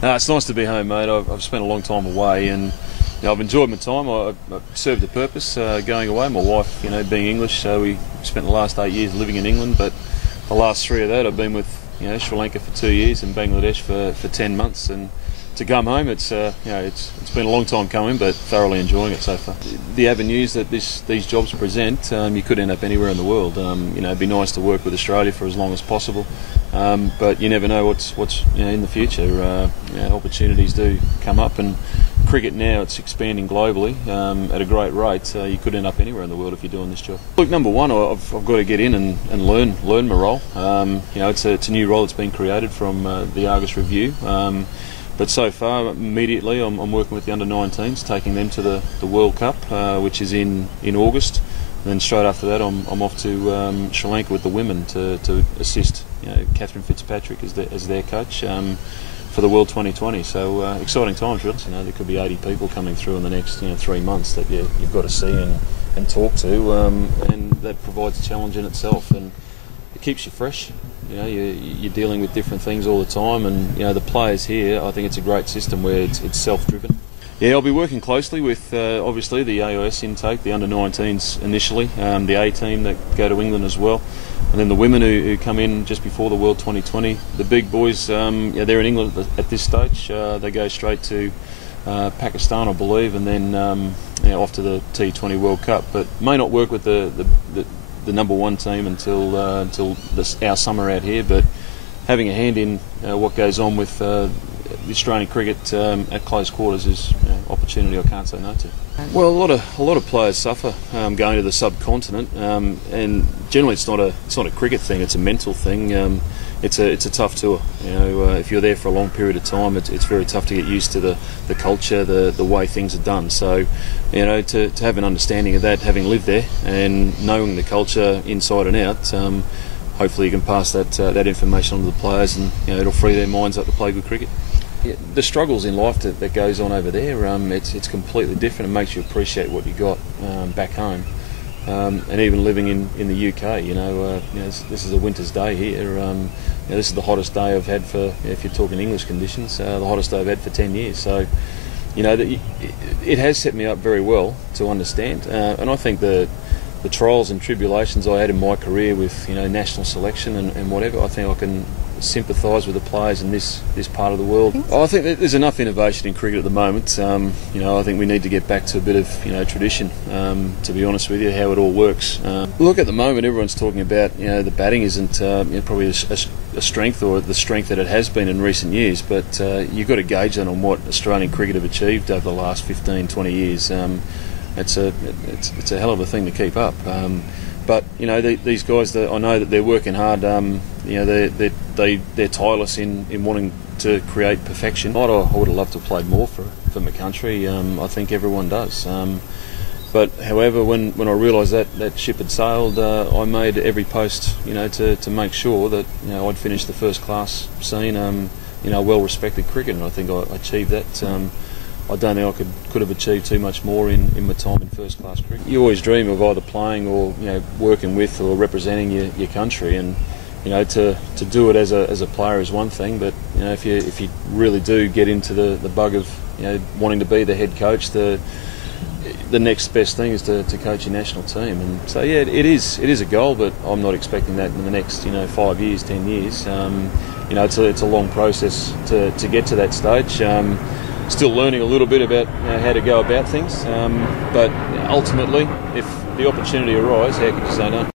It's nice to be home, mate. I've spent a long time away, and I've enjoyed my time. I served a purpose going away. My wife, being English, so we spent the last 8 years living in England. But the last 3 of that, I've been with Sri Lanka for 2 years and Bangladesh for 10 months. And to come home, it's been a long time coming, but thoroughly enjoying it so far. The avenues that these jobs present, you could end up anywhere in the world. It'd be nice to work with Australia for as long as possible, but you never know what's in the future. Opportunities do come up, and cricket now, it's expanding globally at a great rate. You could end up anywhere in the world if you're doing this job. Look, number one, I've got to get in and learn my role. It's a new role that's been created from the Argus Review. But so far, immediately, I'm working with the under-19s, taking them to the World Cup, which is in August. And then straight after that, I'm off to Sri Lanka with the women to assist Catherine Fitzpatrick as their coach for the World 2020. So exciting times, really. There could be 80 people coming through in the next 3 months that you've got to see and talk to, and that provides a challenge in itself, and it keeps you fresh. You're dealing with different things all the time, and the players here, I think it's a great system where it's self-driven. Yeah, I'll be working closely with obviously the AIS intake, the under-19s initially, the A team that go to England as well, and then the women who come in just before the World 2020. The big boys, they're in England at this stage. They go straight to Pakistan, I believe, and then off to the T20 World Cup. But may not work with the number one team until our summer out here, but having a hand in what goes on with the Australian cricket at close quarters is opportunity I can't say no to. Well, a lot of players suffer going to the subcontinent, and generally it's not a cricket thing; it's a mental thing. It's a tough tour. If you're there for a long period of time, it's very tough to get used to the culture, the way things are done. So, to have an understanding of that, having lived there and knowing the culture inside and out, hopefully you can pass that information on to the players, and it'll free their minds up to play good cricket. Yeah, the struggles in life that goes on over there, it's completely different. It makes you appreciate what you got back home. And even living in the UK, this is a winter's day here. This is the hottest day I've had for, if you're talking English conditions, the hottest day I've had for 10 years. So, it has set me up very well to understand. And I think the trials and tribulations I had in my career with, national selection and whatever, I think I can sympathise with the players in this part of the world. I think that there's enough innovation in cricket at the moment. I think we need to get back to a bit of tradition, to be honest with you, how it all works. Look, at the moment everyone's talking about the batting isn't probably a strength, or the strength that it has been in recent years, but you've got to gauge that on what Australian cricket have achieved over the last 15-20 years. It's a hell of a thing to keep up. But these guys, I know that they're working hard. They're tireless in wanting to create perfection. I would have loved to have played more for my country. I think everyone does. But however, when I realised that ship had sailed, I made every post to make sure that I'd finish the first class scene. Well-respected cricket, and I think I achieved that. I don't think I could have achieved too much more in my time in first class cricket. You always dream of either playing or working with or representing your country, and to do it as a player is one thing, but if you really do get into the bug of wanting to be the head coach, the next best thing is to coach your national team. And so yeah, it is a goal, but I'm not expecting that in the next 5 years, 10 years. It's a long process to get to that stage. Still learning a little bit about how to go about things, but ultimately, if the opportunity arises, how could you say no?